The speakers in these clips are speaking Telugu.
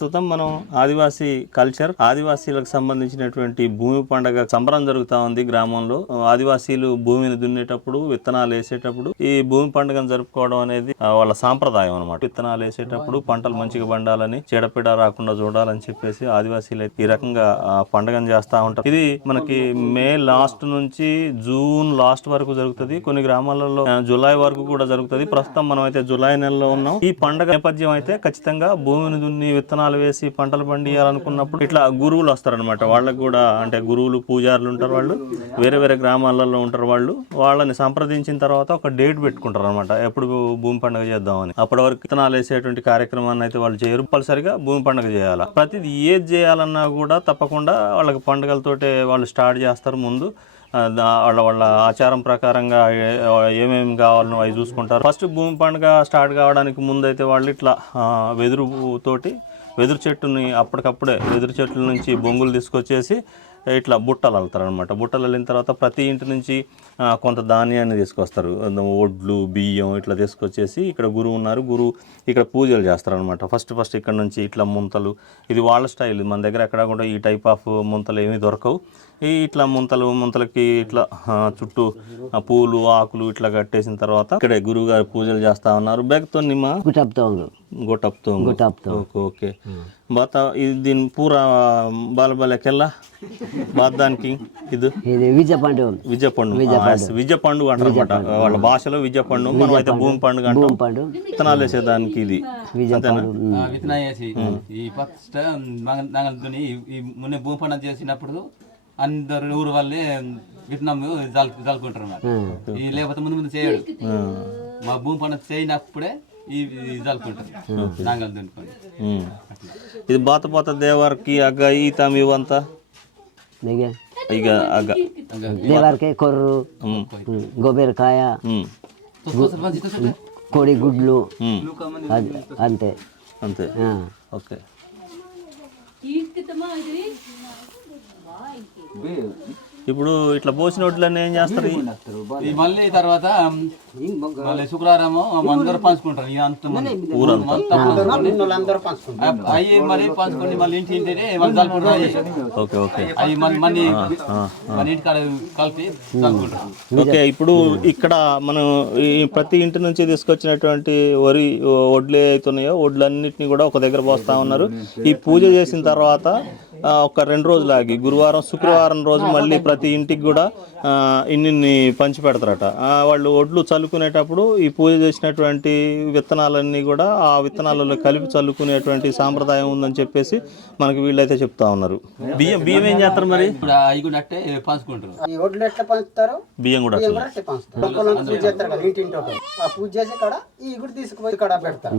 ప్రస్తుతం మనం ఆదివాసీ కల్చర్ ఆదివాసీలకు సంబంధించినటువంటి భూమి పండగ సంబరం జరుగుతా ఉంది గ్రామంలో. ఆదివాసీలు భూమిని దున్నేటప్పుడు విత్తనాలు వేసేటప్పుడు ఈ భూమి పండుగను జరుపుకోవడం అనేది వాళ్ళ సాంప్రదాయం అనమాట విత్తనాలు వేసేటప్పుడు పంటలు మంచిగా పండాలని చీడపీడ రాకుండా చూడాలని చెప్పేసి ఆదివాసీలు ఈ రకంగా పండుగను చేస్తా ఉంటారు. ఇది మనకి మే లాస్ట్ నుంచి జూన్ లాస్ట్ వరకు జరుగుతుంది. కొన్ని గ్రామాలలో జూలై వరకు కూడా జరుగుతుంది. ప్రస్తుతం మనం అయితే జూలై నెలలో ఉన్నాం. ఈ పండగ నేపథ్యం అయితే ఖచ్చితంగా భూమిని దున్ని విత్తనాలు వేసి పంటలు పండియాలనుకున్నప్పుడు ఇట్లా గురువులు వస్తారనమాట వాళ్ళకి కూడా అంటే గురువులు పూజారులు ఉంటారు వాళ్ళు. వేరే వేరే గ్రామాలలో ఉంటారు వాళ్ళు. వాళ్ళని సంప్రదించిన తర్వాత ఒక డేట్ పెట్టుకుంటారు అనమాట ఎప్పుడు భూమి పండుగ చేద్దామని. అప్పటి వరకు విత్తనాలు వేసేటువంటి కార్యక్రమాన్ని అయితే వాళ్ళు చేయరు. కంపల్సరిగా భూమి పండుగ చేయాలి. ప్రతిది ఏది చేయాలన్నా కూడా తప్పకుండా వాళ్ళకి పండుగలతోటే వాళ్ళు స్టార్ట్ చేస్తారు ముందు. వాళ్ళ వాళ్ళ ఆచారం ప్రకారంగా ఏమేమి కావాలనో అవి చూసుకుంటారు. ఫస్ట్ భూమి పండుగ స్టార్ట్ కావడానికి ముందు అయితే వాళ్ళు ఇట్లా వెదురుతోటి వెదురు చెట్టుని అప్పటికప్పుడే వెదురు చెట్ల నుంచి బొంగులు తీసుకొచ్చేసి ఇట్లా బుట్టలు అల్లుతారనమాట బుట్టలు వెళ్ళిన తర్వాత ప్రతి ఇంటి నుంచి కొంత ధాన్యాన్ని తీసుకొస్తారు. ఒడ్లు బియ్యం ఇట్లా తీసుకొచ్చేసి ఇక్కడ గురువు ఉన్నారు. గురువు ఇక్కడ పూజలు చేస్తారనమాట ఫస్ట్ ఫస్ట్ ఇక్కడ నుంచి ఇట్లా ముంతలు. ఇది వాళ్ళ స్టైల్. మన దగ్గర ఎక్కడ కూడా ఈ టైప్ ఆఫ్ ముంతలు ఏమీ దొరకవు. ఇట్లా ముంతలు ముంతలకి ఇట్లా చుట్టూ పూలు ఆకులు ఇట్లా కట్టేసిన తర్వాత ఇక్కడే గురువు గారు పూజలు చేస్తా ఉన్నారు. బ్యాగ్తో నిమ్మ గుటప్తోంగు గొట్టప్తో గుటప్తో ఓకే ఓకే. బాత ఇది దీని పూర బాల బాలకెల్లా బాత్ దానికి ఇది? ఇది విజయ పండు విజయ పండు విజయ పండు అంటారు అనమాట వాళ్ళ భాషలో విజయ పండు మనం అయితే భూమి పండుగ అంటాం. విత్తనాలు వేసేదానికి ఇది. విజయ అంతేనా? పండు ఉమ్. విత్తనం వేసి ఈ ఫస్ట్ భూమి పండుగ చేసినప్పుడు అందరు ఊరు వాళ్ళే విత్తనం జల్ జల్లుకుంటారు అన్నమాట. ఈ లేకపోతే ముందు ముందు చేయడు మా భూమి పండుగ చేయనప్పుడే ఈ జల్లుకుంటారు. నాగలు దున్నుకొని. ఉమ్. ఇది బాత బాత దేవరికి అగ్గ ఈత ఇవంతా మిగ ఇక అగ్గ. దేవారికి కొర్రు ఉమ్. కోడి ఇప్పుడు ఇట్లా పోసిన వడ్లన్నీ ఏం చేస్తారు? ఈ మళ్ళీ తర్వాత మళ్ళీ శుక్రవారం అందరూ పంచుకుంటారు ఈ అంత మంది. మొత్తం పంచుకొని, అవి మళ్ళీ పంచుకొని మళ్ళీ ఇంటి ఇంటినే మళ్ళీ జల్లుకుంటారు అవి. Okay okay. అవి మన మళ్ళీ మన ఇంటికాడ కలిపి జల్లుకుంటారు ఓకే ఇప్పుడు ఇక్కడ మనం ఈ ప్రతి ఇంటి నుంచి తీసుకొచ్చినటువంటి వరి వడ్లు అవుతున్నాయో వడ్లన్నిటిని కూడా ఒక దగ్గర పోస్తా ఉన్నారు. ఈ పూజ చేసిన తర్వాత ఒక రెండు రోజులు ఆగి గురువారం శుక్రవారం రోజు మళ్ళీ ప్రతి ఇంటికి కూడా ఆ, ఇన్నిన్ని పంచి పెడతారట. ఆ, వాళ్ళు ఒడ్లు చల్లుకునేటప్పుడు ఈ పూజ చేసినటువంటి విత్తనాలన్నీ కూడా ఆ విత్తనాలలో కలిపి చల్లుకునేటువంటి సాంప్రదాయం ఉందని చెప్పేసి మనకి వీళ్ళైతే చెప్తా ఉన్నారు. బియ్యం బియ్యం ఏం చేస్తారు మరి? బియ్యం కూడా పూజ చేసే ఈ గుడి తీసుకుపోయి కాడ పెడతారు.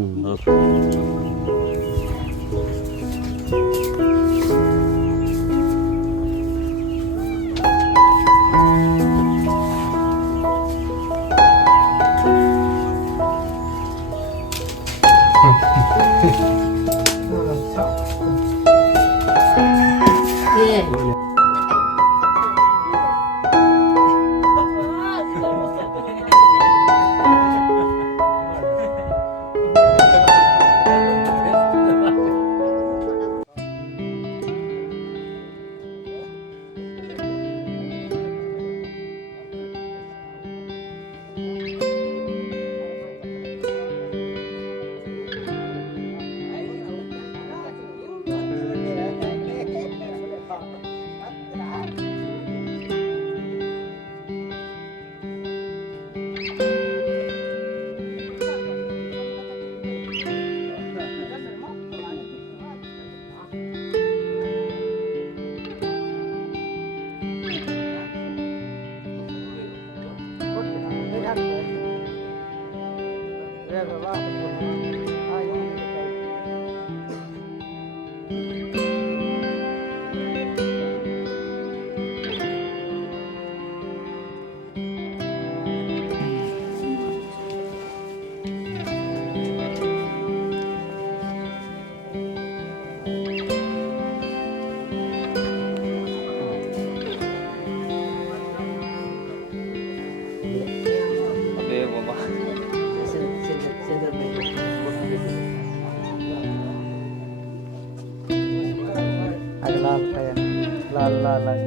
ఓకే.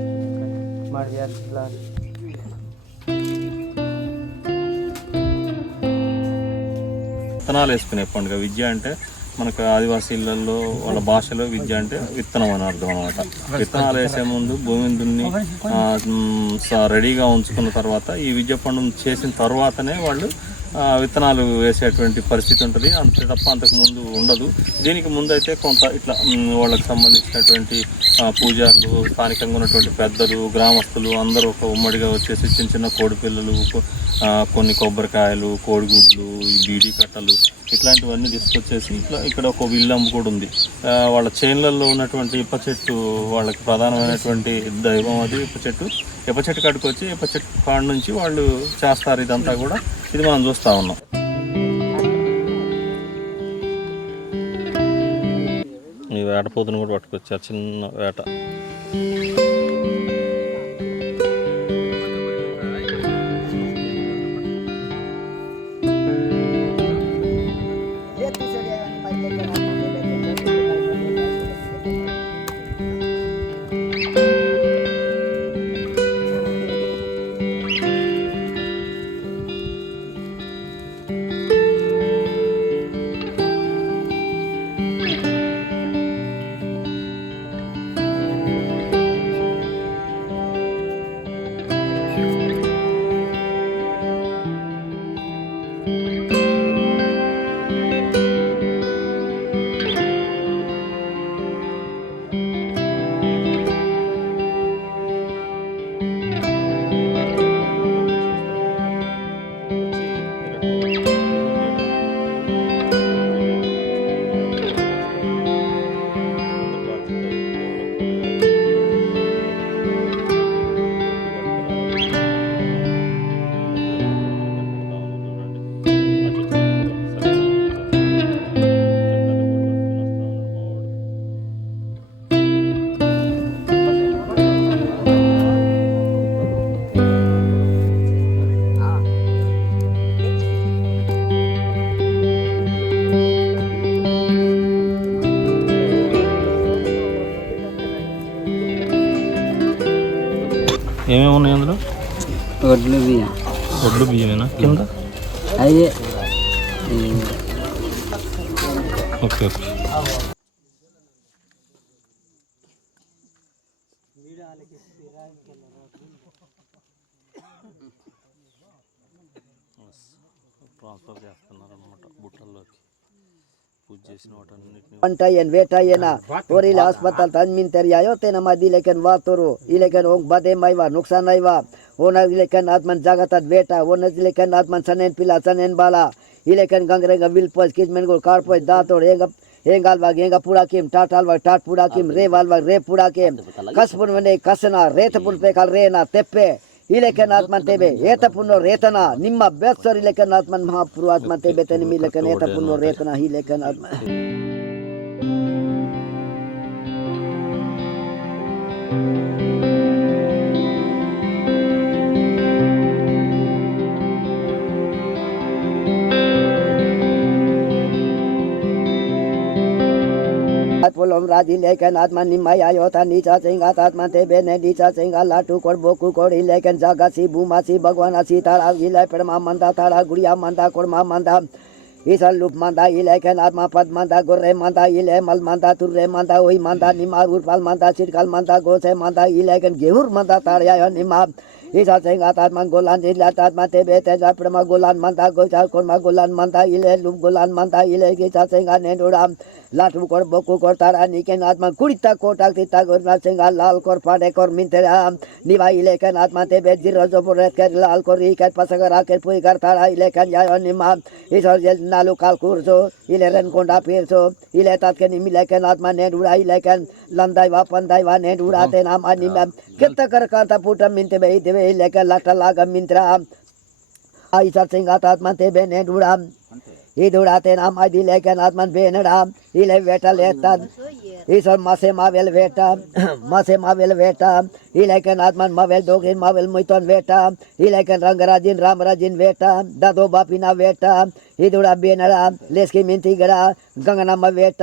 అల్లా అలా విత్తనాలు వేసుకునే పండుగ. విద్య అంటే మనకు ఆదివాసీలలో వాళ్ళ భాషలో విద్య అంటే విత్తనం అని అర్థం అనమాట విత్తనాలు వేసే ముందు భూమిని దున్ని రెడీగా ఉంచుకున్న తర్వాత ఈ విద్య పండుగ చేసిన తర్వాతనే వాళ్ళు విత్తనాలు వేసేటువంటి పరిస్థితి ఉంటుంది. అంతే తప్ప అంతకు ముందు ఉండదు. దీనికి ముందు అయితే కొంత ఇట్లా వాళ్ళకి సంబంధించినటువంటి పూజారులు స్థానికంగా ఉన్నటువంటి పెద్దలు గ్రామస్తులు అందరూ ఒక ఉమ్మడిగా వచ్చేసి చిన్న చిన్న కోడి పిల్లలు కొన్ని కొబ్బరికాయలు కోడిగుడ్లు ఈ బీడీ కట్టలు ఇట్లాంటివన్నీ తీసుకొచ్చేసి ఇట్లా ఇక్కడ ఒక విల్లం కూడా ఉంది. వాళ్ళ చేన్లలో ఉన్నటువంటి ఇప్ప చెట్టు వాళ్ళకి ప్రధానమైనటువంటి దైవం అది. ఇప్ప చెట్టు ఇప్ప చెట్టు కాడికి వచ్చి ఇప్ప చెట్టు కాడ నుంచి వాళ్ళు చేస్తారు ఇదంతా కూడా. ఇది మనం చూస్తూ ఉన్నాం. ఈ వేట కూడా పట్టుకొచ్చారు చిన్న వేట. వడ్లు బియ్యం ఒడ్లు బియ్యమేనా కింద అయ్యే ఓకే ఓకే ట్రాన్స్ఫర్ చేస్తున్నారనమాట బుట్టల్లోకి పూజ చేసిన వాటన్నిటిని Pantayen, vetayen, oril hospital tan minter yayo tena madi leken waturu, ileken ong bade maiwa, nuksan naiwa, ओन इलेकन आत्मन जगतत बेटा ओन इलेकन आत्मन सनेन पिला सनेन बाला इलेकन गंगरेगा विल पोज किस मेन गोल कार पोज दा तोड़ एंग एंग बाग एंग पूरा किम टाट आल बाग टाट पूरा किम रे वाल बाग रे पूरा किम कसपुन वने कसना रेत पुन पे काल रेना तेपे इलेकन आत्मन तेबे रेतना आत्मन महापुरु आत्मन तेबे तनि मिलेकन येत पुनो रेतना ही आत्मन thank कुलम राज़ी लेकिन आत्मा निमाई आयो नीचा सिंगा आत्मा ते बेने नीचा सिंगा लाटू कोड़ बोकू कोड़ी लेकिन जागा सी भूमा सी भगवान सी तारा गिले परमा मंदा, तारा गुड़िया मंदा कोड़मा मंदा। ईसन लूप मांदा इले के आत्मा पद मांदा, गुर्रे मांदा इले मल मांदा, तुर्रे मांदा, ओही मांदा निमार उर्फाल मांदा चिरकाल मांदा, गोसे के गेहूर निमा ईसा सिंह आतात्मा गोलान जी आतात्मा ते बे तेजा प्रम गोलान मंदा गोचा कोन मा गोलान मंदा इले लूप गोलान मंदा इले ईसा सिंह ने डोड़ा लाठ कर बकु कर तारा नी के आत्मा कुड़ीता कोटा तीता गोर ना सिंह लाल कर फाड़े कर मिंतरा निभा इले के आत्मा ते बे जीर रजो पर रेत लाल कर री के पसा कर पुई कर तारा इले के जाय निमा ईसा जेल नालु काल कुर जो इले रन कोंडा फिर जो इले तात के निमिले के आत्मा ने डुड़ा इले के लंदाई वा पंदाई वा ने डुड़ा ते नाम आनी में कितना कर कांता पुटा मिंते बे देवे वे लेकर लाटा लाग मिंत्रा आई सर सिंह आत्मा ते बेने डूड़ा ಈ ದುಡಾತೆ ನಮ್ಮ ಅದಿಲೇಕ ನಾತ್ಮನ್ ಬೇನಡ ಇಲೆ ವೇಟಲ್ ಎತ್ತದ ಈ ಸರ್ ಮಸೆ ಮಾವೆಲ್ ವೇಟ ಮಸೆ ಮಾವೆಲ್ ವೇಟ ಇಲೇಕ ನಾತ್ಮನ್ ಮಾವೆಲ್ ಡೋಗಿನ್ ಮಾವೆಲ್ ಮುಯ್ತೋನ್ ವೇಟ ಇಲೇಕ ರಂಗರಾಜಿನ್ ರಾಮರಾಜಿನ್ ವೇಟ ದಾದೋ ಬಾಪಿನ ವೇಟ ಈ ದುಡ ಬೇನಡ ಲೇಸ್ಕಿ ಮಿಂತಿ ಗಿಡ ಗಂಗನಮ್ಮ ವೇಟ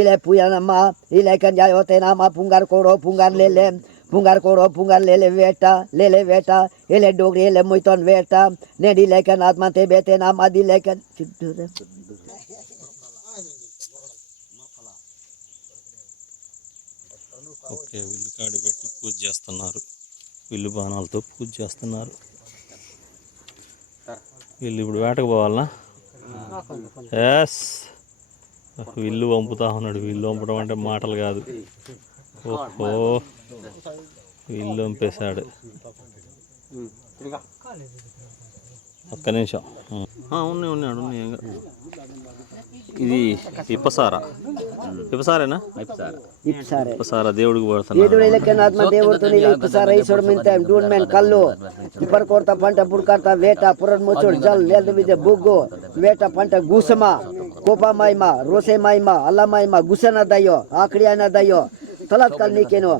ಇಲೆ ಪೂಜನಮ್ಮ ಇಲೇಕನ್ ಜಾಯೋತೆ ನಾಮ ಪುಂಗಾರ್ ಕೊಡೋ ಪುಂಗಾರ್ ಲೇಲೆ పుంగార్ కోరో పుంగార్ లేలే వేట లేలే వేట ఏలే డోగ్రి ఏలే మొయ్తోన్ వేట నేడి లేక ఆత్మా తే బేతే నా మాది లేక ఓకే విల్లు కాడి పెట్టి పూజ చేస్తున్నారు. విల్లు బాణాలతో పూజ చేస్తున్నారు. వీళ్ళు ఇప్పుడు వేటకు పోవాలనా? ఎస్ విల్లు వంపుతా ఉన్నాడు. విల్లు వంపడం అంటే మాటలు కాదు. ఓహో. వీళ్ళు పంపేశాడు ఒక్క నిమిషం. ఉన్నాయి ఉన్నాడు ఇది ఇప్పసారా ఇప్పసారేనా ఇప్పసారా దేవుడికి పడుతున్నా. దేవుడితో ఇప్పటి కొడత పంట పుడకడత వేట పురం జల్ లేదు విద్య బుగ్గు. వేట పంట గూసమా. కోపమాయమ రోసేమాయమ అల్లమాయమా గుసన దయ్యో ఆకడి అయినా దయ్యో తలత్ కల్ నీకేను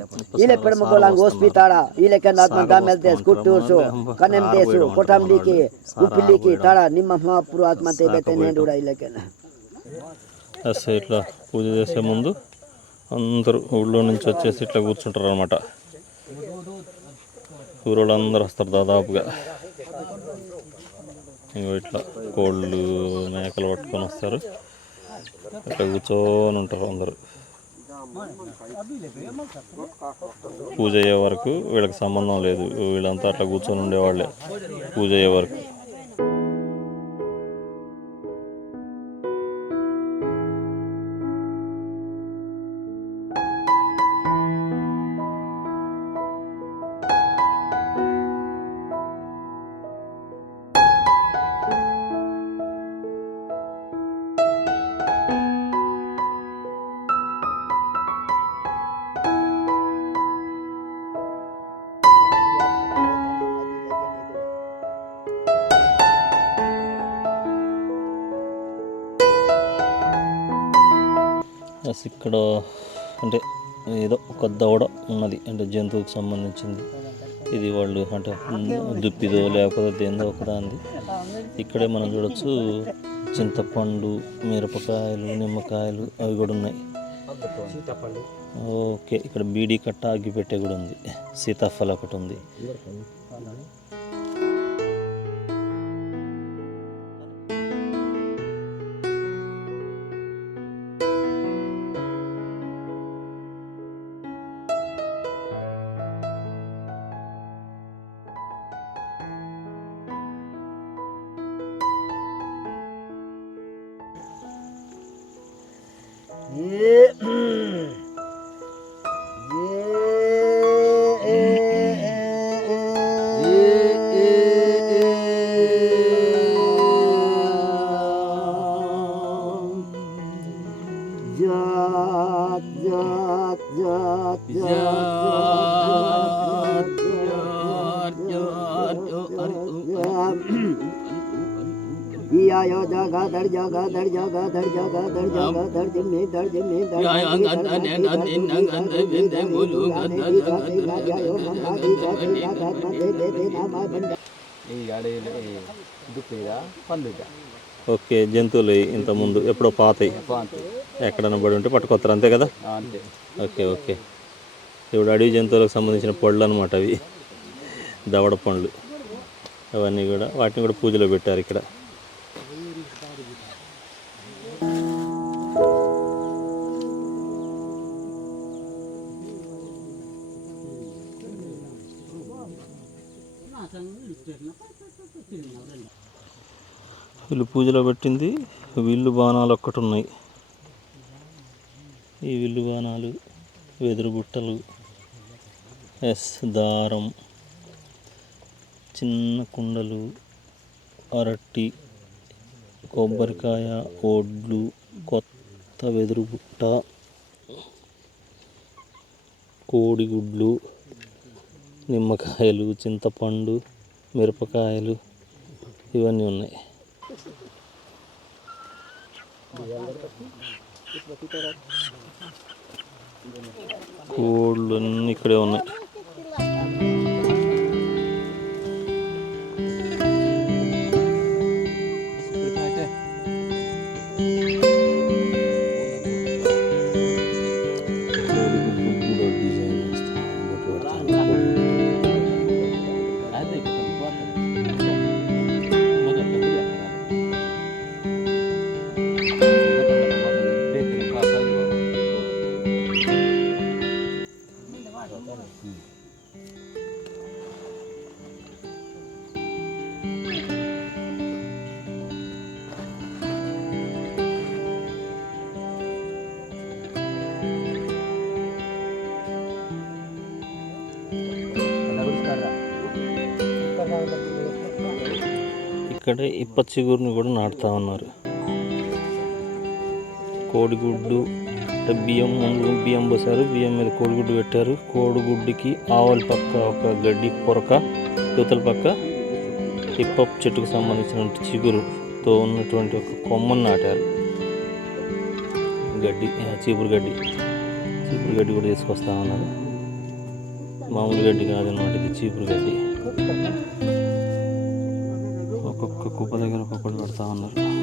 ఈలే పెడమ గోలాంగ్ హోస్పితాడా ఈలే కన్ ఆత్మ దామెల్ దేస్ కుట్టూర్సు కనెం దేసు కొటం లీకి ఉప్పిలీకి తాడా నిమ్మ మహాపురు ఆత్మ తేబెతే నేను కూడా ఈలే అసలు ఇట్లా పూజ చేసే ముందు అందరూ ఊళ్ళో నుంచి వచ్చేసి ఇట్లా కూర్చుంటారు అనమాట ఊరోళ్ళు అందరూ వస్తారు దాదాపుగా ఇంకో ఇట్లా కోళ్ళు మేకలు పట్టుకొని వస్తారు ఇట్లా కూర్చొని ఉంటారు అందరూ పూజ అయ్యే వరకు వీళ్ళకి సంబంధం లేదు. వీళ్ళంతా అట్లా కూర్చొని ఉండేవాళ్ళే. పూజ అయ్యే వరకు. ఎస్ ఇక్కడ అంటే ఏదో ఒక దవడ ఉన్నది. అంటే జంతువుకు సంబంధించింది. ఇది వాళ్ళు అంటే దుప్పిదో లేకపోతే దేందో ఒకదాంది ఇక్కడే మనం చూడొచ్చు చింతపండు మిరపకాయలు నిమ్మకాయలు అవి కూడా ఉన్నాయి. ఓకే ఇక్కడ బీడీ కట్ట అగ్గిపెట్టె కూడా ఉంది. సీతాఫలం ఒకటి ఉంది. या यो जगा धड़ जगा धड़ जगा धड़ जगा धड़ जगा धड़ जिम्मे धड़ जिम्मे धड़ ఈ అడవిలో దుప్పిగా పండుగ ఓకే జంతువులు ఇంత ముందు ఎప్పుడో పాతాయి ఎక్కడన్నా పడి ఉంటే పట్టుకొస్తారు అంతే కదా అంతే ఓకే ఓకే ఇప్పుడు అడవి జంతువులకు సంబంధించిన పళ్ళు అనమాట అవి. దవడ పండ్లు. అవన్నీ కూడా వాటిని కూడా పూజలో పెట్టారు ఇక్కడ. వీళ్ళు పూజలో పెట్టింది విల్లు బాణాలు ఒక్కటి ఉన్నాయి. ఈ విల్లు బాణాలు వెదురు బుట్టలు ఎస్ దారం చిన్న కుండలు అరటి కొబ్బరికాయ ఒడ్లు కొత్త వెదురు బుట్ట కోడిగుడ్లు నిమ్మకాయలు చింతపండు మిరపకాయలు ఇవన్నీ ఉన్నాయి. కోళ్ళు అన్నీ ఇక్కడే ఉన్నాయి. కోడిగుడ్లు ఇక్కడే ఇప్ప చిగురుని కూడా నాటుతా ఉన్నారు. కోడిగుడ్డు అంటే బియ్యం ముందు బియ్యం పోసారు. బియ్యం మీద కోడిగుడ్డు పెట్టారు. కోడిగుడ్డుకి ఆవుల పక్క ఒక గడ్డి పొరక యువతల పక్క ఇప్ప చెట్టుకు సంబంధించిన చిగురుతో ఉన్నటువంటి ఒక కొమ్మను నాటారు. గడ్డి చీపురు గడ్డి. చీపురు గడ్డి కూడా తీసుకొస్తా ఉన్నారు. మామూలు గడ్డి కాదన్నమాట ఇది చీపురు గడ్డి. కుప్ప దగ్గర ఒక్కొక్కటి పెడతా ఉన్నారు.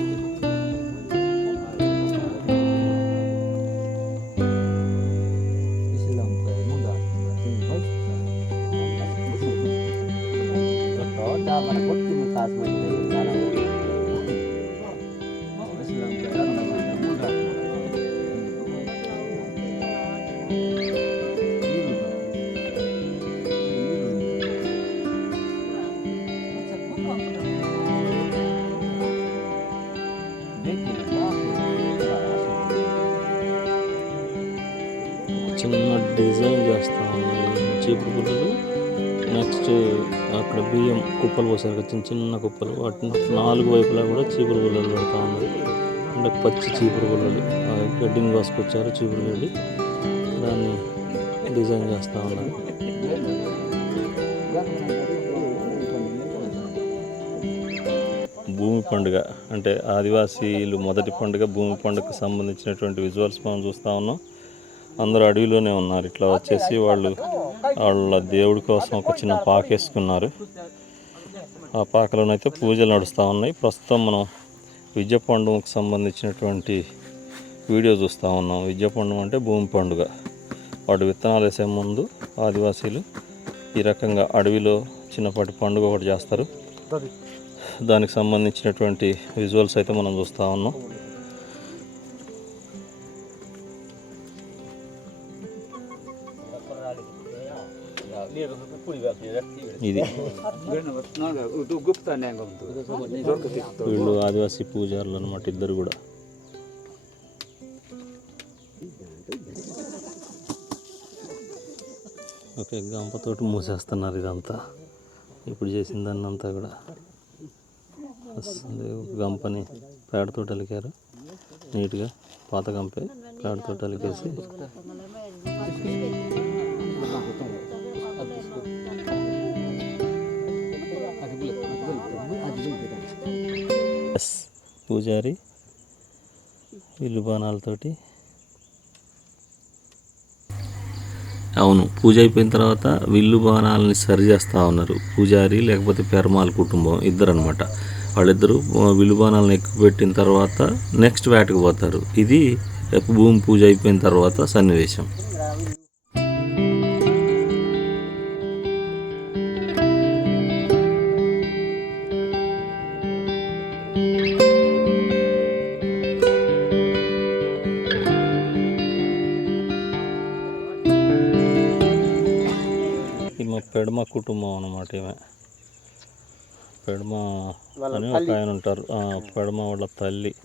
డిజైన్ చేస్తా చీపురు గుడ్డలు నెక్స్ట్ అక్కడ బియ్యం కుప్పలు పోసారు కదా చిన్న చిన్న కుప్పలు. వాటిని నాలుగు వైపులా కూడా చీపురు గుల్లలు పెడతా ఉన్నారు అంటే పచ్చి చీపురు గుల్లలు. గడ్డిని కోసుకొచ్చారు చీపురు గడ్డి దాన్ని డిజైన్ చేస్తూ ఉన్నారు భూమి పండుగ అంటే ఆదివాసీలు మొదటి పండుగ భూమి పండుగకు సంబంధించినటువంటి విజువల్స్ మనం చూస్తూ ఉన్నాం. అందరూ అడవిలోనే ఉన్నారు. ఇట్లా వచ్చేసి వాళ్ళు వాళ్ళ దేవుడి కోసం ఒక చిన్న పాక వేసుకున్నారు. ఆ పాకలోనైతే పూజలు నడుస్తూ ఉన్నాయి. ప్రస్తుతం మనం విద్య పండుగకు సంబంధించినటువంటి వీడియో చూస్తూ ఉన్నాం. విద్య పండుగ అంటే భూమి పండుగ. వాడు విత్తనాలు వేసే ముందు ఆదివాసీలు ఈ రకంగా అడవిలో చిన్నపాటి పండుగ ఒకటి చేస్తారు. దానికి సంబంధించినటువంటి విజువల్స్ అయితే మనం చూస్తూ ఉన్నాం. ఇది. వీళ్ళు ఆదివాసీ పూజారులు అనమాట ఇద్దరు కూడా. ఓకే గంపతోటి మూసేస్తున్నారు ఇదంతా. ఇప్పుడు చేసిన దాన్ని అంతా కూడా. అసలు గంపని పేడతో అలికారు. నీట్గా పాత గంపే పేడతో అలికేసి పూజారి ఇల్లు బాణాలతోటి. అవును పూజ అయిపోయిన తర్వాత విల్లు బాణాలని సరి చేస్తూ ఉన్నారు. పూజారి లేకపోతే పెరమాల కుటుంబం ఇద్దరు అనమాట వాళ్ళిద్దరూ విల్లు బాణాలను ఎక్కువ పెట్టిన తర్వాత నెక్స్ట్ వేటకు పోతారు. ఇది భూమి పూజ అయిపోయిన తర్వాత సన్నివేశం. కుటుంబం అన్నమాట ఈమె. పెడమ అని ఒక ఆయన ఉంటారు. పెడమ వాళ్ళ తల్లి.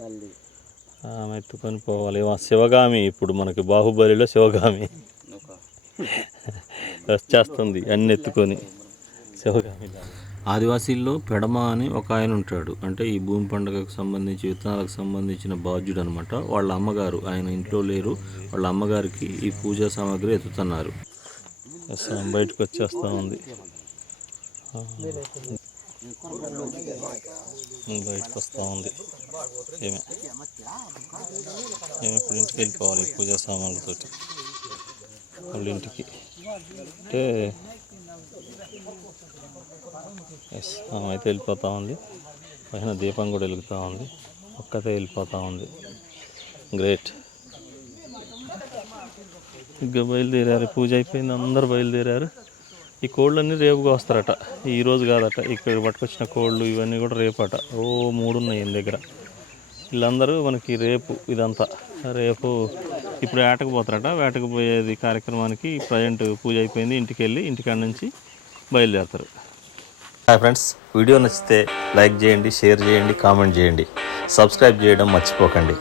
ఆమె ఎత్తుకొని పోవాలి. శివగామి ఇప్పుడు మనకి బాహుబలిలో శివగామి. వచ్చేస్తుంది అన్ని ఎత్తుకొని. శివగామి. ఆదివాసీల్లో పెడమ అని ఒక ఆయన ఉంటాడు. అంటే ఈ భూమి పండుగకు సంబంధించి విత్తనాలకు సంబంధించిన బాధ్యుడు అనమాట వాళ్ళ అమ్మగారు ఆయన ఇంట్లో లేరు. వాళ్ళ అమ్మగారికి ఈ పూజా సామాగ్రి ఎత్తుతున్నారు. అసలు బయటకు వచ్చేస్తూ ఉంది. బయటకు వస్తూ ఉంది. ఏమే? ఏమి ఇప్పుడు ఇంటికి వెళ్ళిపోవాలి పూజా సామాన్లతో వాళ్ళ ఇంటికి. అంటే ఎస్ ఆమె అయితే వెళ్ళిపోతూ ఉంది. పైన దీపం కూడా వెలుగుతూ ఉంది. ఒక్కతే వెళ్ళిపోతూ ఉంది. గ్రేట్. ఇంకా బయలుదేరారు. పూజ అయిపోయింది. అందరు బయలుదేరారు. ఈ కోళ్ళన్నీ రేపుగా వస్తారట ఈరోజు కాదట. ఇక్కడ పట్టుకొచ్చిన కోళ్ళు ఇవన్నీ కూడా రేపట. ఓ మూడు ఉన్నాయి ఈయన దగ్గర. వీళ్ళందరూ మనకి రేపు ఇదంతా. రేపు ఇప్పుడు వేటకు పోతారట. వేటకు పోయేది కార్యక్రమానికి ప్రజెంట్ పూజ అయిపోయింది. ఇంటికి వెళ్ళి ఇంటికాడ నుంచి బయలుదేరతారు. Hi friends. వీడియో నచ్చితే లైక్ చేయండి షేర్ చేయండి కామెంట్ చేయండి. సబ్స్క్రైబ్ చేయడం మర్చిపోకండి.